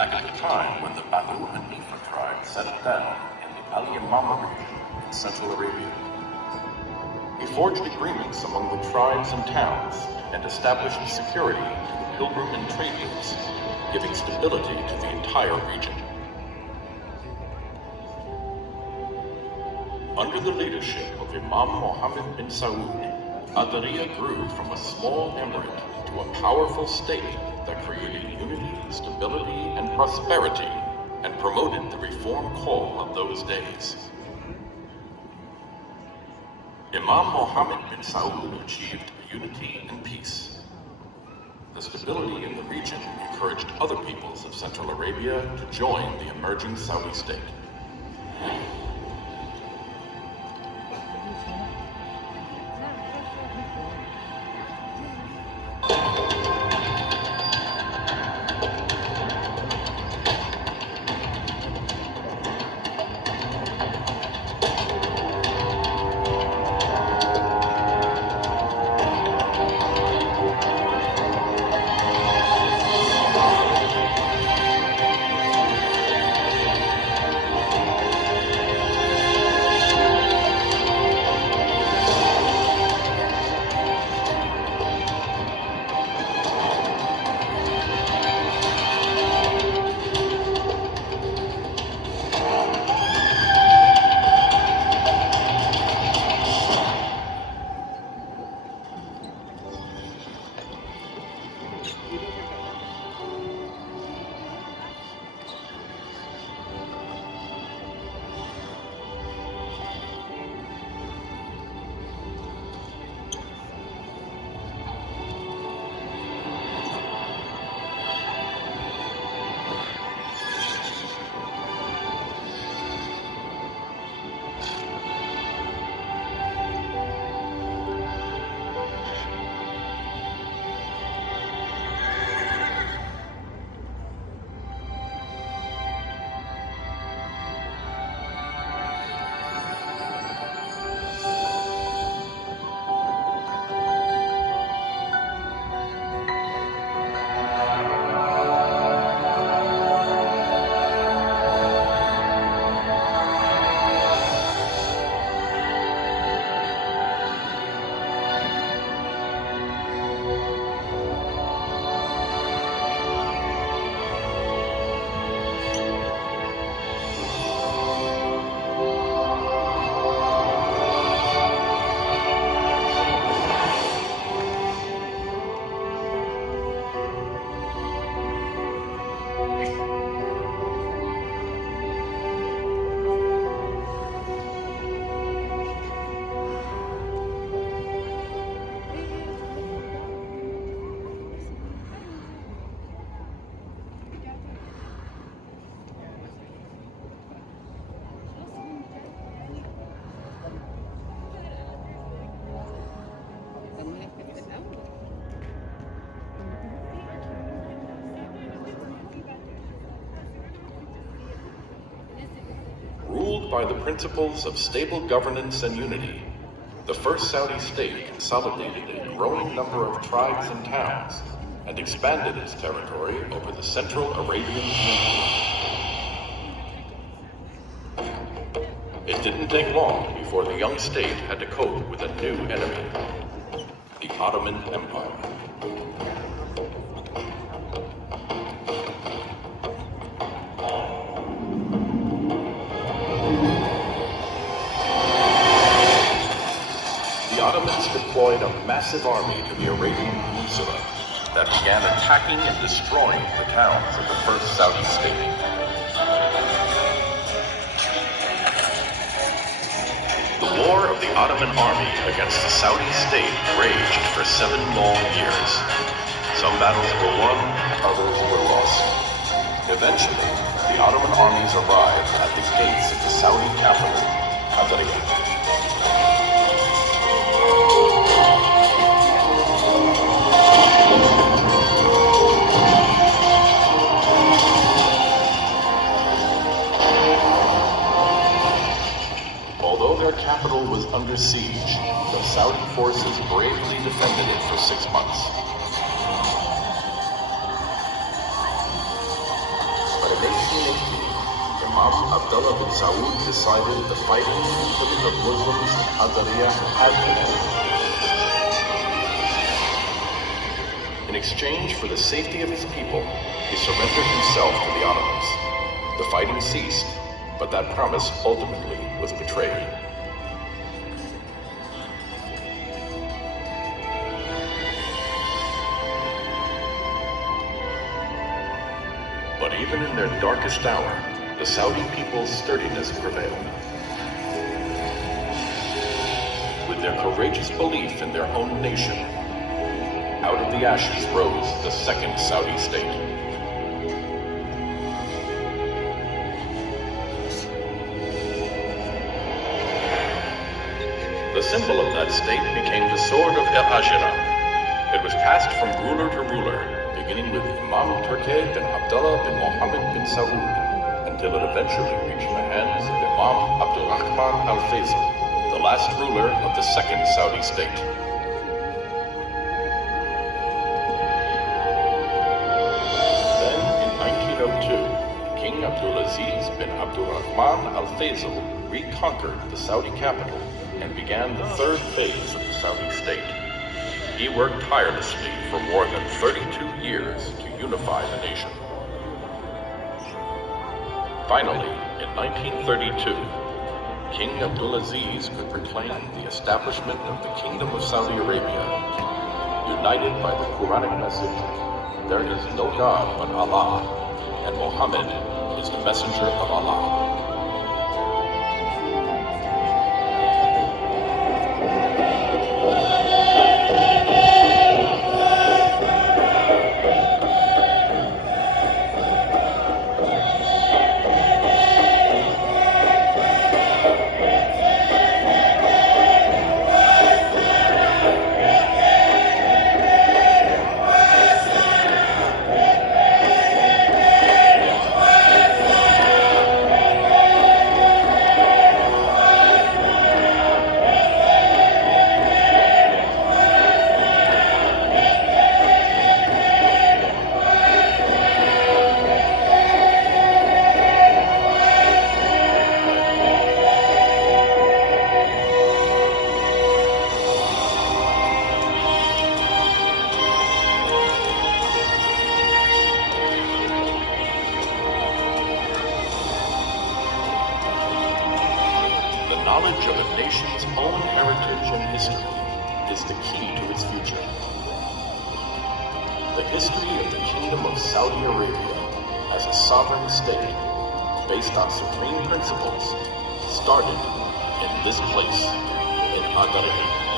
back at the time when the Banu Hanifa tribe settled down in the Al Yamama region in Central Arabia. He forged agreements among the tribes and towns and established security to the pilgrim and trade routes, giving stability to the entire region. Under the leadership of Imam Mohammed bin Saud, Diriyah grew from a small emirate to a powerful state that created unity, stability, and prosperity, and promoted the reform call of those days. Imam Mohammed bin Saud achieved unity and peace. The stability in the region encouraged other peoples of Central Arabia to join the emerging Saudi state. Ruled by the principles of stable governance and unity, the first Saudi state consolidated a growing number of tribes and towns and expanded its territory over the Central Arabian Peninsula. It didn't take long before the young state had to cope with a new enemy, the Ottoman Empire. The Ottomans deployed a massive army to the Arabian Peninsula that began attacking and destroying the towns of the first Saudi state. The war of the Ottoman army against the Saudi state raged for 7 long years. Some battles were won, others were lost. Eventually, the Ottoman armies arrived at the gates of the Saudi capital, Diriyah. Their capital was under siege, the Saudi forces bravely defended it for 6 months. Imam Abdullah bin Saud decided the fighting and killing of Muslims in Diriyah had to end. In exchange for the safety of his people, he surrendered himself to the Ottomans. The fighting ceased, but that promise ultimately was betrayed. But even in their darkest hour, the Saudi people's sturdiness prevailed. With their courageous belief in their own nation, out of the ashes rose the second Saudi state. The symbol of that state became the sword of al-Ajira. It was passed from ruler to ruler, beginning with Imam Turki bin Abdullah bin Mohammed bin Saud, until it eventually reached the hands of Imam Abdurrahman al-Faisal, the last ruler of the second Saudi state. Then, in 1902, King Abdulaziz bin Abdurrahman al-Faisal reconquered the Saudi capital and began the third phase of the Saudi state. He worked tirelessly for more than 32 years to unify the nation. Finally, in 1932, King Abdulaziz could proclaim the establishment of the Kingdom of Saudi Arabia, united by the Quranic message, "There is no God but Allah, and Muhammad is the messenger of Allah." Knowledge of a nation's own heritage and history is the key to its future. The history of the Kingdom of Saudi Arabia as a sovereign state based on supreme principles started in this place, in Diriyah.